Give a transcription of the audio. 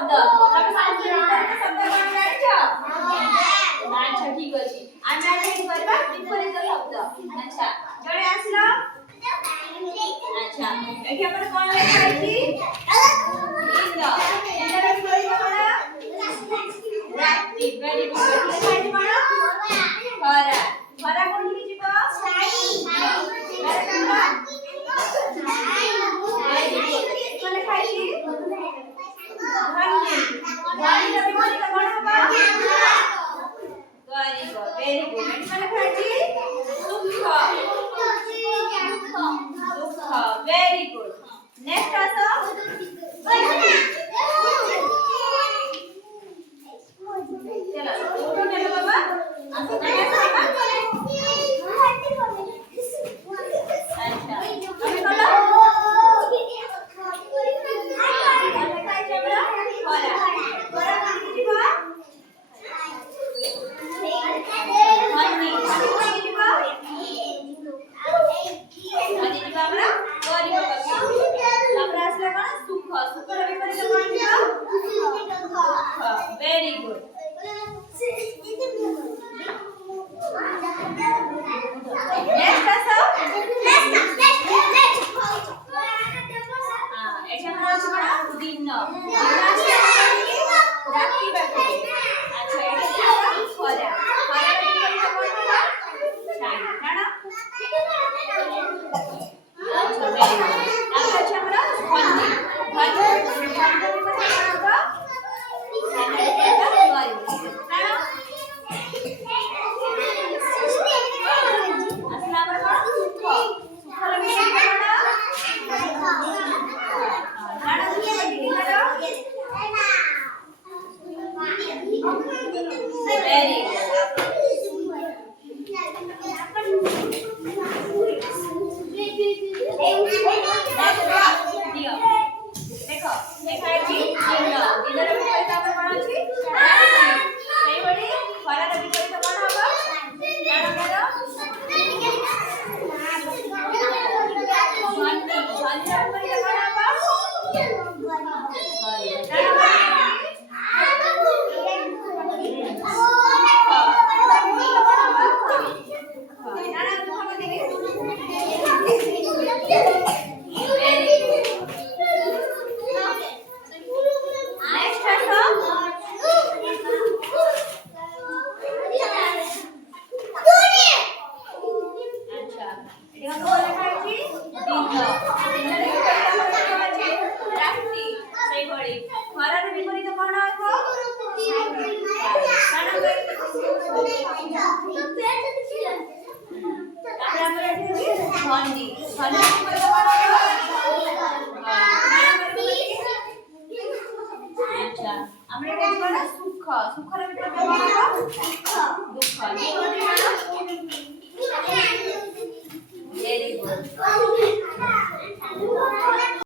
शब्द तमे संस्कृत शब्द कोन जानिछ अच्छा ठीक अछि आमे आगे करबा विपरीत शब्द अच्छा जणे आसलो अच्छा एठी आपण कोन लेखा अछि इंद इंदर विपरीत कोन रात्रि वेरी गुड लेखा अछि कोन खरा खरा कोन लिखि जिवो वेरी गुड कोन लेखा अछि धन्य धन्य ର विपरीत कोन हबा very good एठी कोन लेखा अछि सुख very good next आसो चलो उठो चलो बाबा आसो नहीं आसो बाबा अच्छा अभी बोलो very good next आसो एटा कोन अछि कोन दिन रात्रि बाटे अच्छा एटा खरा खरा रे कोन हबा छाई जानो अच्छा very good तापर अछि हमरा धन्य धन्य धन्य कोन हबा देखो देखा अछि दिन दिन रे विपरीत आपण कोन अछि सेही बडी खरा रे विपरीत कोन हबा जानो केरो धन्य धन्य रे विपरीत कोन हबा